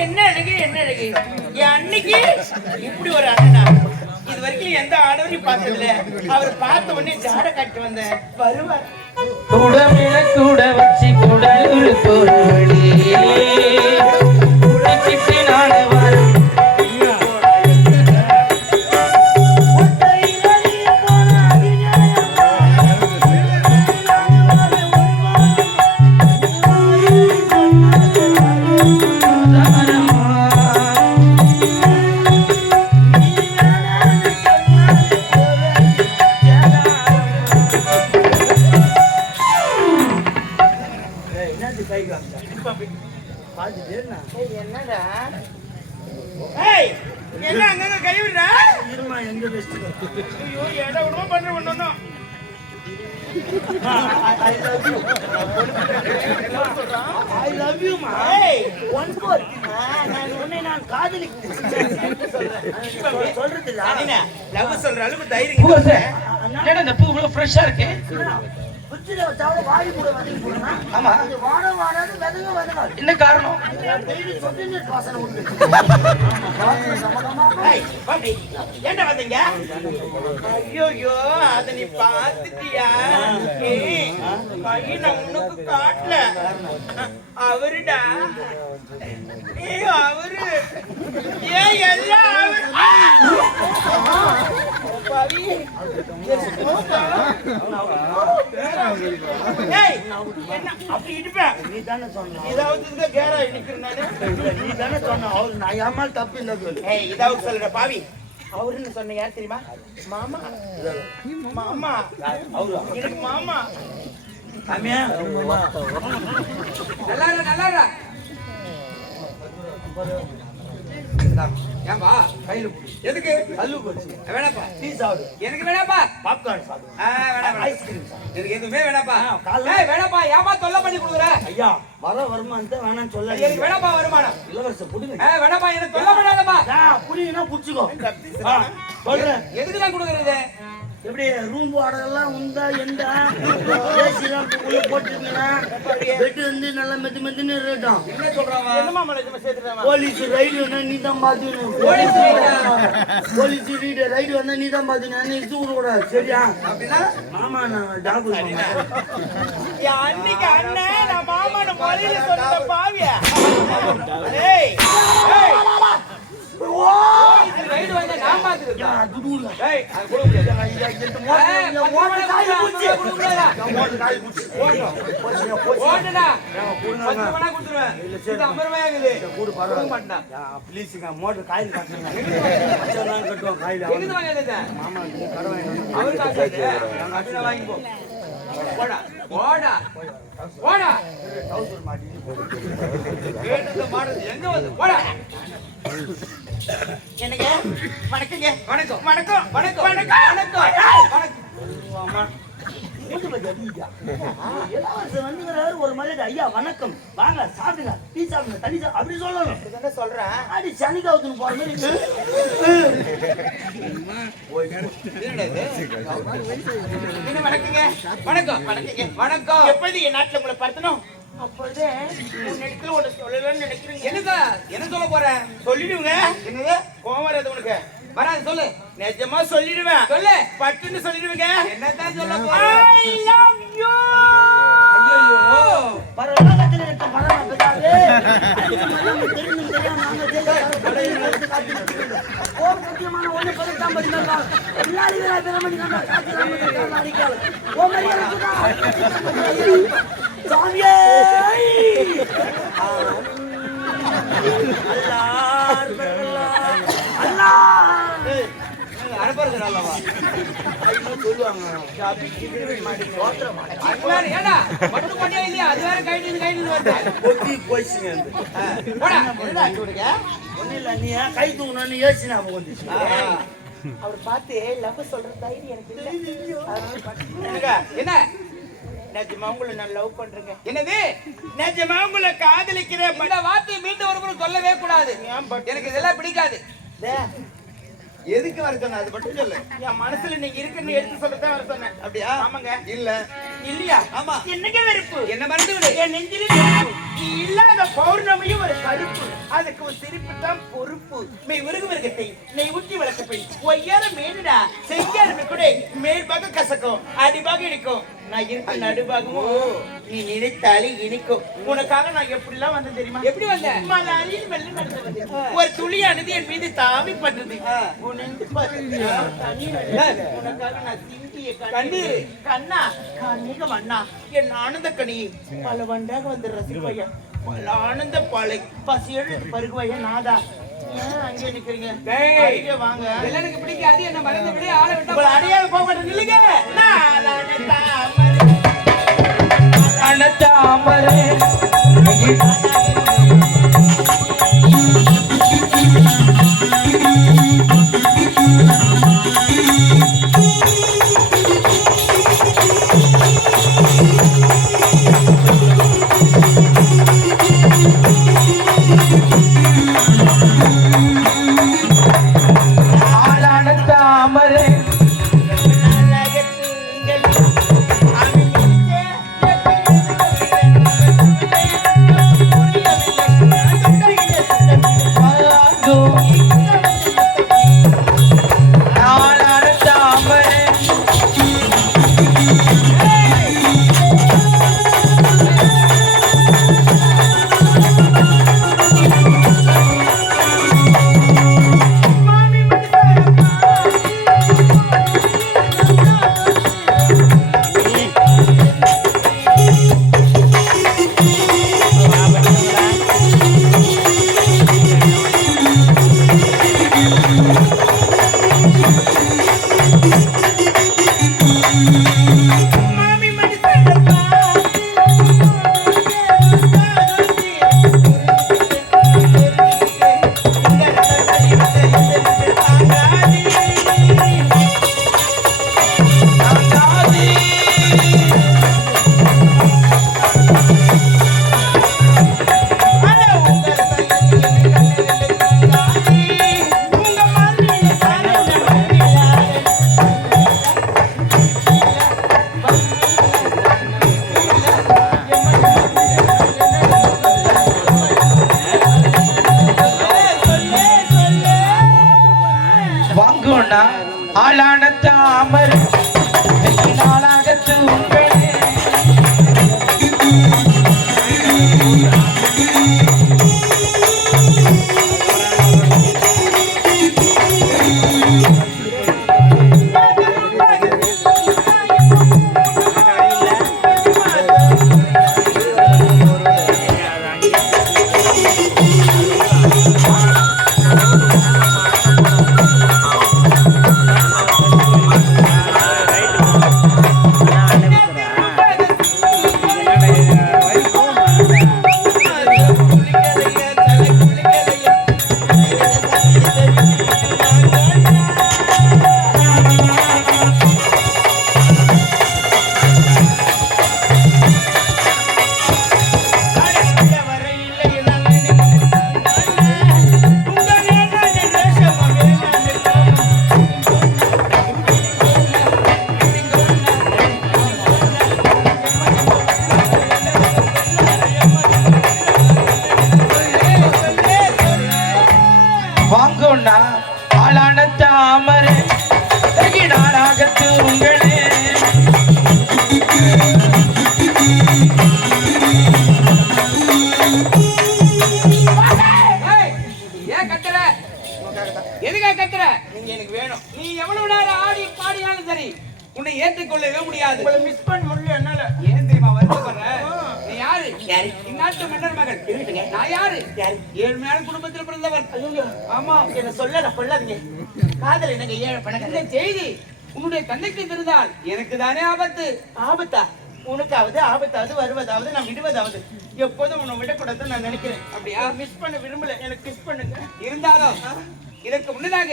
என்ன அழகு என்ன அழகு என் அன்னைக்கு இப்படி ஒரு அண்ணனா இது வரைக்கும் எந்த ஆடவரையும் பார்த்ததில்ல. அவர் பார்த்த உடனே ஜாட காட்டு வந்த வருவார் கூட வச்சு கூட ஒரு பொருளே நான் என்னடா என்ன அங்க கை விடுறா இருமா எங்க ஐயோ ஏடா உடம்பு பண்ற ஒண்ணும் I love you ma one more நான் உன்னை நான் காதலிக்கிறேன் சொல்றது இல்ல லவ் சொல்ற அளவுக்கு தைரியம் என்னடா இந்த பூ இவ்வளவு ஃப்ரெஷ்ஷா இருக்கு புச்சில வச்சால வாடி கூட வந்து போறனா ஆமா இது வாடன்னு வெதங்க என்ன காரணம் டெய்லி சொட்டின வாசனை உண்டு ஏய் பாட்டி என்ன வந்தீங்க ஐயோ அத நீ பாத்துட்டியா ஏய் கை நான் உனக்கு காட்டல அவருடா ஏய் அவரு ஏய் எல்லாம் பாவி ஏய் என்ன அப்படி இடுப்ப நீ தான சொன்ன இதாவது கேரா நிக்கிறனானே நீ தான சொன்ன அவர் நான் யாமால் தப்பு இல்ல சொல்லு ஏய் இதாவது சொல்லுடா பாவி அவருன்னு சொன்ன யார் தெரியுமா மாமா மாமா அவரு எனக்கு மாமா அம்மா நல்லாடா ஏம்பா கையில எதுக்கு அல்லு போச்சு வேணாப்பா டீ சாப்பிடு எனக்கு வேணாப்பா பாப்கார்ன் சாப்பிடு வேணாம் ஐஸ்கிரீம் சாப்பிடு எனக்கு எதுவுமே வேணாப்பா ஏய் வேணாப்பா ஏமா தொல்லை பண்ணி கொடுக்குற ஐயா வருமானத்தை வேணாம்னு சொல்ல எனக்கு வேணாப்பா வருமானம் இளவரச புடிங்க வேணாப்பா எனக்கு தொல்லை பண்ணாதப்பா புடிங்கனா புடிச்சுக்கோ சொல்றேன் எதுக்கு தான் கொடுக்குறது எப்படி ரூம் வாடகைலாம் உண்டா எண்டா ஏசிலாம் உள்ள போட்டுருக்கீங்களா பெட் வந்து நல்லா மெதுன்னு இருக்கட்டும் என்ன சொல்றாங்க என்னமா மலைக்கு சேர்த்துறாங்க போலீஸ் ரைடு வந்தா நீ தான் பாத்துக்கணும் போலீஸ் ரைடு வந்தா நீ தான் பாத்துக்கணும் நீ இது கூடாது சரியா அப்படின்னா மாமா நான் டாக்டர் அன்னைக்கு அண்ணன் நான் மாமான மலையில சொன்ன பாவியா ஏய் ஏய் ஓ இது ரைடு வந்தா நான் பாத்துக்கிறேன் துடுல ஏய் அது போட முடியாது இந்த மோட்டர் காய் பூச்சி மோட்டர் காய் பூச்சி ஓடுடா 10 ரூபாய் கொடுத்துறேன் இல்ல சரி 50 ரூபாய் ஆகுது கூடு பரவ மாட்டேன் ப்ளீஸ்ங்க மோட்டர் காய் காட்டுங்க அச்சலாம் கட்டுவோம் காயில எங்க வாங்குறது மாமா நீ கடை வாங்கணும் அவர் காசு நான் அடில வாங்கி போ ஓடா ஓடா ஓடா டவுசர் மாட்டி கேட்டத மாடுது எங்க வந்து ஓடா என்னங்க வணக்கங்க வணக்கம் வணக்கம் வணக்கம் வணக்கம் வணக்கம் வணக்கம் அம்மா ஒரு மரியாதை ஐயா வணக்கம் வாங்க சாப்பிடுங்க டீ சாப்பிடுங்க தண்ணி அப்படி சொல்லணும் என்ன சொல்றேன் அடி சனிக்காவுக்கு போற மாதிரி வணக்கங்க வணக்கம் வணக்கங்க வணக்கம் எப்போது என் நாட்டுல உங்களை பார்த்தனும் அப்பொழுது உன்னிடத்துல ஒன்று சொல்லலாம்னு நினைக்கிறீங்க என்னங்க என்ன சொல்ல போறேன் சொல்லிடுங்க என்னது கோவம் வராது உனக்கு வராது சொல்லு நிஜமா சொல்லிடுவேன் சொல்லு பட்டுன்னு சொல்லிடுவீங்க என்னதான் சொல்ல போறேன் ஐ லவ் யூ ஐயோ பரலோகத்துல இருக்க பரம பிதாவே நம்ம தெரியும் நாங்க ஓ முக்கியமான ஒண்ணு சொல்லிட்டான் பாத்தீங்களா எல்லாரும் வேற பெருமணி நம்ம காட்சி அடிக்கால ஓ மரியாதை சாமியே அல்லாஹ் அல்லாஹ் அரபர்ல அல்லவா ஐயோ சொல்லுவாங்க ஏடா மட்டு கொண்டே இல்லையா அது வேற கைடு வருது கொத்தி போய்ச்சிங்க போடா என்னடா சொல்றீங்க ஒண்ணு இல்ல நீ கை தூக்குனே ஏசினா வந்துச்சு அவர் பார்த்து லவ் சொல்ற தைரியம் எனக்கு இல்ல என்ன நிஜமா உங்களை நான் லவ் பண்றேங்க என்னது நிஜமா உங்களை காதலிக்கிறேன் இந்த வார்த்தையை மீண்டும் ஒரு முறை சொல்லவே கூடாது எனக்கு இதெல்லாம் பிடிக்காது எதுக்கு வர சொன்ன அது மட்டும் சொல்லு. என் மனசுல நீங்க இருக்குன்னு எடுத்து சொல்லத்தான் வர சொன்னேன். அப்படியா? ஆமாங்க. இல்ல இல்லையா? ஆமா. என்னங்க வெறுப்பு? என்ன மறந்து விடு. என் நெஞ்சிலே வெறுப்பு. நீ இல்லாத பௌர்ணமியும் ஒரு கருப்பு. அதுக்கு ஒரு சிரிப்பு தான் பொறுப்பு. மெய் உருகு மிருகத்தை நெய் ஊற்றி வளர்க்கப்பை ஒய்யார மேடுடா செய்யாருமே கூட மேல்பாக கசக்கும் அடிபாக இனிக்கும். நான் இருக்க நடுபாகமும் நீ நினைத்தாலே இனிக்கும். உனக்காக நான் எப்படிலாம் வந்தேன் தெரியுமா? எப்படி வந்த? மலையில் வெள்ளம் நடந்தது. ஒரு துளியானது என் மீது தாவி பட்டது. உனக்கு உனக்காக நான் சிந்திய கண்ணீர் கண்ணா கண்ணிக மண்ணா என் ஆனந்த கனி பல வண்டாக வந்து ரசிப்பைய பல ஆனந்த பாலை பசியோடு பருகுவைய நாதா. ஏன் அங்கே நிக்கிறீங்க? அடிக்க வாங்க. இதெல்லாம் எனக்கு பிடிக்காது. என்ன மறந்து விடு. ஆளை விட்டா உங்களை அடையாள போக மாட்டேன். இல்லைங்க அனதாமரை ஆளான தாமரை வாங்குனா ஆளான தாமரை நாளாக தூங்களே வாங்குனா ஆளான தாமரை நாளாக தூங்களே ஏன் கத்துற? எதுக்காக கத்துற? நீங்க எனக்கு வேணும். நீ எவ்வளவு நேரம் ஆடி பாடினாலும் சரி உன்னை ஏற்றுக்கொள்ளவே முடியாது. உங்களை மிஸ் பண்ண முடியல என்னால. ஏன் தெரியுமா வருத்தப்படுற? நீ யாரு? இந்நாட்டு மன்னர் மகன். நான் யாரு? ஏழ்மையான குடும்பத்தில் பிறந்தவர். ஆமா என்ன சொல்ல கொள்ளாதீங்க. காதல் என்னங்க ஏழை பணக்கார இந்த செய்தி உன்னுடைய தந்தைக்கு தெரிந்தால் எனக்கு தானே ஆபத்து. ஆபத்தா? உனக்காவது ஆபத்தாவது வருவதாவது நான் விடுவதாவது எப்போதும் உன்னை விடக்கூடாதுன்னு நான் நினைக்கிறேன். அப்படியா? மிஸ் பண்ண விரும்பல. எனக்கு மிஸ் பண்ணுங்க. இருந்தாலும் இதற்கு முன்னதாக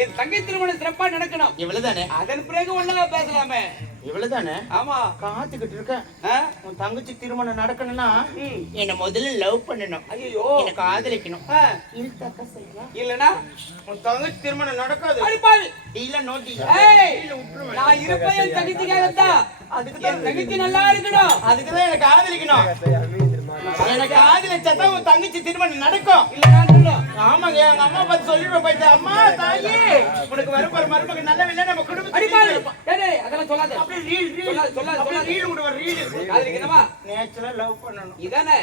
என் தங்கை திருமணம் சிறப்பா நடக்கணும். இவ்வளவுதானே? அதன் பிறகு ஒண்ணா பேசலாமே. இவ்வளவுதானே? ஆமா. காத்துக்கிட்டு இருக்கேன். ஆ? உன் தங்கச்சி திருமணம் நடக்கணும்னா ம். என்ன முதல்ல லவ் பண்ணணும். ஐயோ. என்ன காதலிக்கணும். ஆ. இழுத்தாக்கா செய்யலாம். இல்லனா உன் தங்கச்சி திருமணம் நடக்காது. அடிப்பாள். இல்ல நோட்டி. ஏய், இல்ல விட்டுருவேன். நான் இருப்பேன் என் தங்கச்சிக்காகத்தான். அதுக்கு என் தங்கச்சி நல்லா இருக்கணும். அதுக்குதான் எனக்கு காதலிக்கணும். எனக்கு காதலிச்சாதான் உன் தங்கச்சி திருமணம் நடக்கும். இல்லனா சொல்லு. ஆமாங்க, எங்க அம்மா பார்த்து சொல்லிடுவேன். போயிட்டு அம்மா தாயே உனக்கு வரப்போற மருமகன் நல்ல இல்லை நம்ம அடிப்பாள். குடும்பத்துக்கு ஏய், அதெல்லாம் சொல்லாத. அப்படியே ரீல் சொல்லாத, சொல்லாத, அப்படியே சொல்லாத. ரீல் விடுவ ரீல் காதலிக்கணுமா? நேச்சுரலா லவ் பண்ணணும். இதானே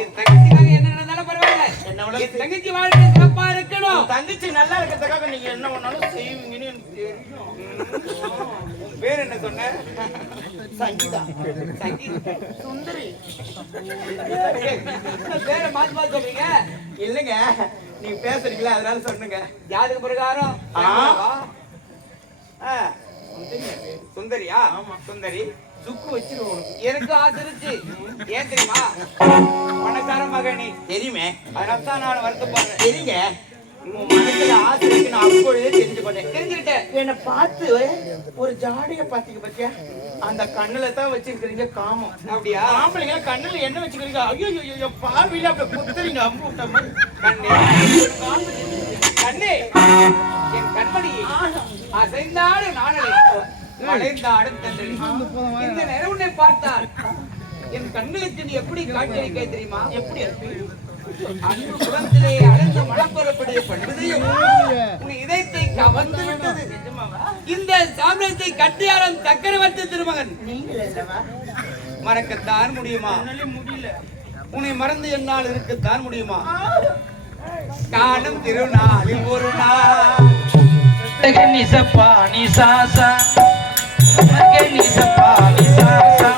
என் தங்கச்சிக்காக என்ன நடந்தாலும் பரவாயில்ல. என்ன விட என் தங்கச்சி வாழ்க்கை சிறப்பா இருக்கணும். உன் தங்கச்சி நல்லா இருக்கிறதுக்காக நீங்க என்ன பண்ணாலும் செய்வீங்கன்னு எனக்கு தெரியும். உன் பேர் என்ன சொன்ன? சங்கீதா சங்கீதா. சுந்தரி. பேரை மாத்தி மாத்தி சொல்றீங்க. இல்லைங்க, நீங்க பேசுறீங்களா அதனால சொன்னுங்க. ஜாதக பிரகாரம் ஆ. ஆ. சுந்தரியா? ஆமா. சுந்தரி. சுக்கு வச்சிருவோம். எனக்கு ஆசை இருந்துச்சு. ஏன் தெரியுமா? பணக்கார மகனி தெரியுமே, அதனால தான் நான் வருத்தப்படுறேன். தெரியுங்க. உன் மனசுல ஆசை இருக்கு, நான் அப்பொழுதே தெரிஞ்சுக்கொண்டேன். தெரிஞ்சுக்கிட்டேன். என்னை பார்த்து ஒரு ஜாடிய பாத்தீங்க பத்தியா? அந்த கண்ணுல தான் வச்சிருக்கிறீங்க காமம். அப்படியா? ஆம்பளைங்க கண்ணுல என்ன வச்சுக்கிறீங்க? ஐயோ ஐயோ பார்வையில அப்ப குத்துறீங்க அம்பு விட்ட மாதிரி. கண்ணே, கண்ணே, என் கண்மணி அசைந்தாடு நாணலை மலைந்தாடும் தண்டனை. இந்த நேரம் உன்னை பார்த்தால் என் கண்களுக்கு நீ எப்படி காட்சியளிக்க தெரியுமா? எப்படி இருக்கு? அன்பு புறத்திலே அழந்த மனப்பரப்புடைய பண்புதையும் உன் இதயத்தை கவர்ந்து விட்டது. இந்த சாம்ராஜ்யத்தை கட்டியாளன் சக்கரவர்த்தி திருமகன் நீங்கள் அல்லவா? மறக்கத்தான் முடியுமா? என்னால முடியல. உன்னை மறந்து என்னால் இருக்கத்தான் முடியுமா? காணும் திருநாளில் ஒரு நாள் நிசப்பா நிசாசா நிசப்பா நிசாசா